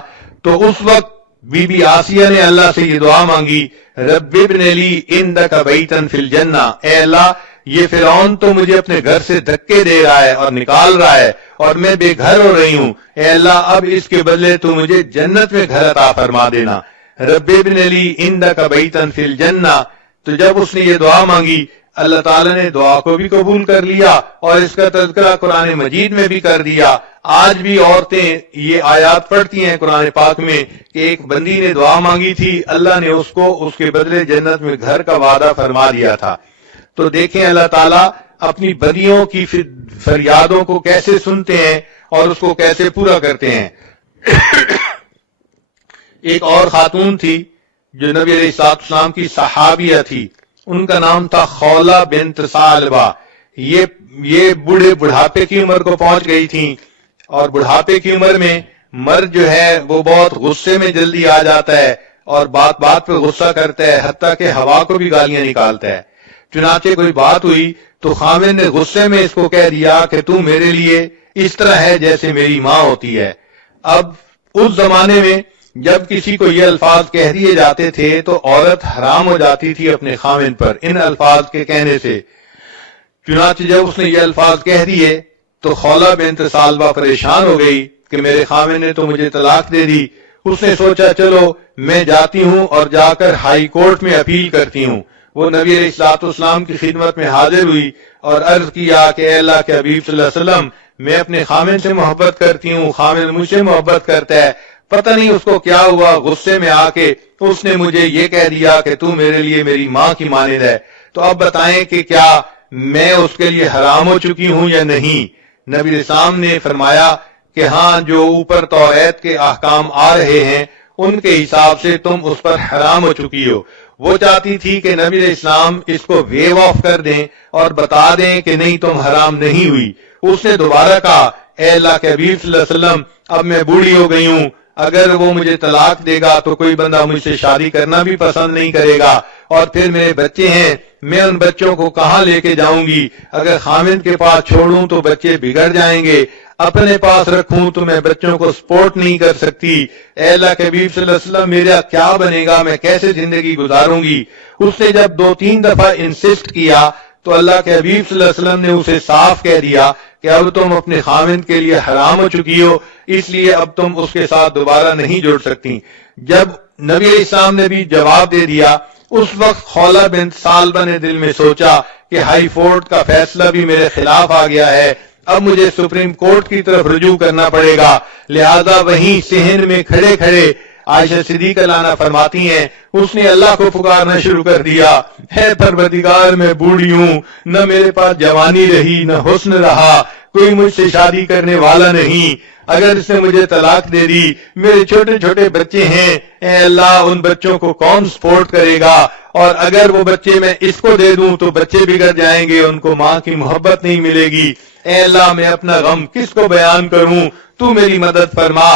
تو اس وقت بی بی آسیہ نے اللہ سے یہ دعا مانگی، رب ابن لی عندک بیتا فی الجنہ، اے اللہ یہ فرعون تو مجھے اپنے گھر سے دھکے دے رہا ہے اور نکال رہا ہے اور میں بے گھر ہو رہی ہوں، اے اللہ اب اس کے بدلے تو مجھے جنت میں گھر عطا فرما دینا، رب ابن لی عندک بیتا فی الجنہ۔ تو جب اس نے یہ دعا مانگی اللہ تعالیٰ نے دعا کو بھی قبول کر لیا اور اس کا تذکرہ قرآن مجید میں بھی کر دیا۔ آج بھی عورتیں یہ آیات پڑھتی ہیں قرآن پاک میں کہ ایک بندی نے دعا مانگی تھی، اللہ نے اس کو اس کے بدلے جنت میں گھر کا وعدہ فرما دیا تھا۔ تو دیکھیں اللہ تعالیٰ اپنی بدیوں کی فریادوں کو کیسے سنتے ہیں اور اس کو کیسے پورا کرتے ہیں۔ ایک اور خاتون تھی جو نبی علیہ السلام کی صحابیہ تھی، ان کا نام تھا خولہ بنت ثعلبہ۔ یہ بڑھاپے کی عمر کو پہنچ گئی تھیں اور بڑھاپے کی عمر میں مرد جو ہے وہ بہت غصے میں جلدی آ جاتا ہے اور بات بات پہ غصہ کرتا ہے، حتیٰ کہ ہوا کو بھی گالیاں نکالتا ہے۔ چنانچہ کوئی بات ہوئی تو خامن نے غصے میں اس کو کہہ دیا کہ تو میرے لیے اس طرح ہے جیسے میری ماں ہوتی ہے۔ اب اس زمانے میں جب کسی کو یہ الفاظ کہہ دیے جاتے تھے تو عورت حرام ہو جاتی تھی اپنے خامن پر ان الفاظ کے کہنے سے۔ چنانچہ جب اس نے یہ الفاظ کہہ دیے تو خولہ بنت ثعلبہ پریشان ہو گئی کہ میرے خامن نے تو مجھے طلاق دے دی۔ اس نے سوچا چلو میں جاتی ہوں اور جا کر ہائی کورٹ میں اپیل کرتی ہوں۔ وہ نبی علیہ السلام کی خدمت میں حاضر ہوئی اور عرض کیا کہ اے اللہ کے حبیب صلی اللہ علیہ وسلم میں اپنے خامن سے محبت کرتی ہوں، خامن مجھ سے محبت کرتا ہے، پتہ نہیں اس کو کیا ہوا، غصے میں آ کے اس نے مجھے یہ کہہ دیا کہ تو میرے لیے میری ماں کی مانند ہے۔ تو اب بتائیں کہ کیا میں اس کے لیے حرام ہو چکی ہوں یا نہیں؟ نبی علیہ السلام نے فرمایا کہ ہاں، جو اوپر توریت کے احکام آ رہے ہیں ان کے حساب سے تم اس پر حرام ہو چکی ہو۔ وہ چاہتی تھی کہ نبی علیہ السلام اس کو ویو آف کر دیں اور بتا دیں کہ نہیں تم حرام نہیں ہوئی۔ اس نے دوبارہ کہا اے اللہ کے حبیب صلی اللہ علیہ وسلم اب میں بوڑھی ہو گئی ہوں، اگر وہ مجھے طلاق دے گا تو کوئی بندہ مجھ سے شادی کرنا بھی پسند نہیں کرے گا، اور پھر میرے بچے ہیں، میں ان بچوں کو کہاں لے کے جاؤں گی؟ اگر خامند کے پاس چھوڑوں تو بچے بگڑ جائیں گے، اپنے پاس رکھوں تو میں بچوں کو سپورٹ نہیں کر سکتی۔ اے اللہ کے حبیب صلی اللہ علیہ وسلم میرا کیا بنے گا، میں کیسے زندگی گزاروں گی؟ اس نے جب 2-3 دفعہ انسسٹ کیا تو اللہ کے حبیب صلی اللہ علیہ وسلم نے اسے صاف کہہ دیا کہ اب تم اپنے خامند کے لیے حرام ہو چکی ہو، اس لیے اب تم اس کے ساتھ دوبارہ نہیں جڑ سکتی۔ جب نبی علیہ السلام نے بھی جواب دے دیا، اس وقت خولہ بنت ثعلبہ نے دل میں سوچا کہ ہائی کورٹ کا فیصلہ بھی میرے خلاف آ گیا ہے، اب مجھے سپریم کورٹ کی طرف رجوع کرنا پڑے گا۔ لہذا وہیں صحن میں کھڑے کھڑے عائشہ صدیقہ عنہا فرماتی ہیں اس نے اللہ کو پکارنا شروع کر دیا، ہے پروردگار میں بوڑھی ہوں، نہ میرے پاس جوانی رہی نہ حسن رہا، کوئی مجھ سے شادی کرنے والا نہیں، اگر اس نے مجھے طلاق دے دی، میرے چھوٹے چھوٹے بچے ہیں، اے اللہ ان بچوں کو کون سپورٹ کرے گا، اور اگر وہ بچے میں اس کو دے دوں تو بچے بگڑ جائیں گے، ان کو ماں کی محبت نہیں ملے گی، اے اللہ میں اپنا غم کس کو بیان کروں، تو میری مدد فرما۔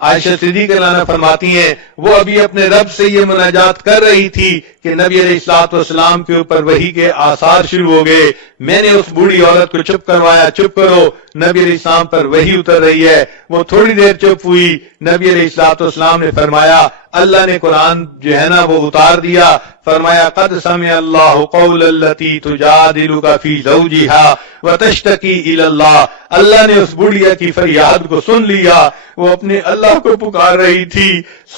عائشہ صدیقہ عنہا فرماتی ہیں وہ ابھی اپنے رب سے یہ مناجات کر رہی تھی کہ نبی علیہ الصلوۃ والسلام کے اوپر وحی کے آثار شروع ہو گئے۔ میں نے اس بوڑھی عورت کو چپ کروایا، چپ کرو، نبی علیہ السلام پر وحی اتر رہی ہے۔ وہ تھوڑی دیر چپ ہوئی، نبی علیہ الصلوۃ والسلام نے فرمایا اللہ نے قرآن جو ہے نا وہ اتار دیا، فرمایا قد سمع اللہ قول التی تجادلک فی زوجہا وتشتکی الی اللہ، اللہ نے اس بڑھیا کی فریاد کو سن لیا، وہ اپنے اللہ کو پکار رہی تھی۔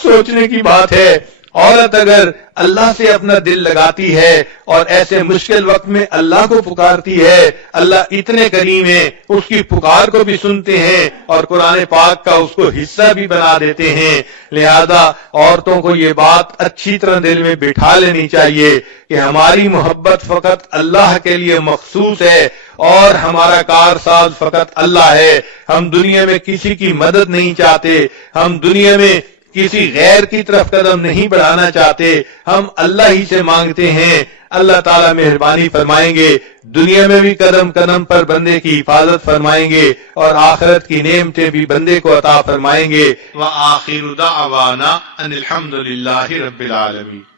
سوچنے کی بات ہے، عورت اگر اللہ سے اپنا دل لگاتی ہے اور ایسے مشکل وقت میں اللہ کو پکارتی ہے، اللہ اتنے کریم ہیں، اس کی پکار کو بھی سنتے ہیں اور قرآن پاک کا اس کو حصہ بھی بنا دیتے ہیں۔ لہذا عورتوں کو یہ بات اچھی طرح دل میں بٹھا لینی چاہیے کہ ہماری محبت فقط اللہ کے لیے مخصوص ہے اور ہمارا کارساز فقط اللہ ہے۔ ہم دنیا میں کسی کی مدد نہیں چاہتے، ہم دنیا میں کسی غیر کی طرف قدم نہیں بڑھانا چاہتے، ہم اللہ ہی سے مانگتے ہیں۔ اللہ تعالیٰ مہربانی فرمائیں گے، دنیا میں بھی قدم قدم پر بندے کی حفاظت فرمائیں گے اور آخرت کی نعمتیں بھی بندے کو عطا فرمائیں گے۔ وآخر دعوانا ان الحمد للہ رب العالمین۔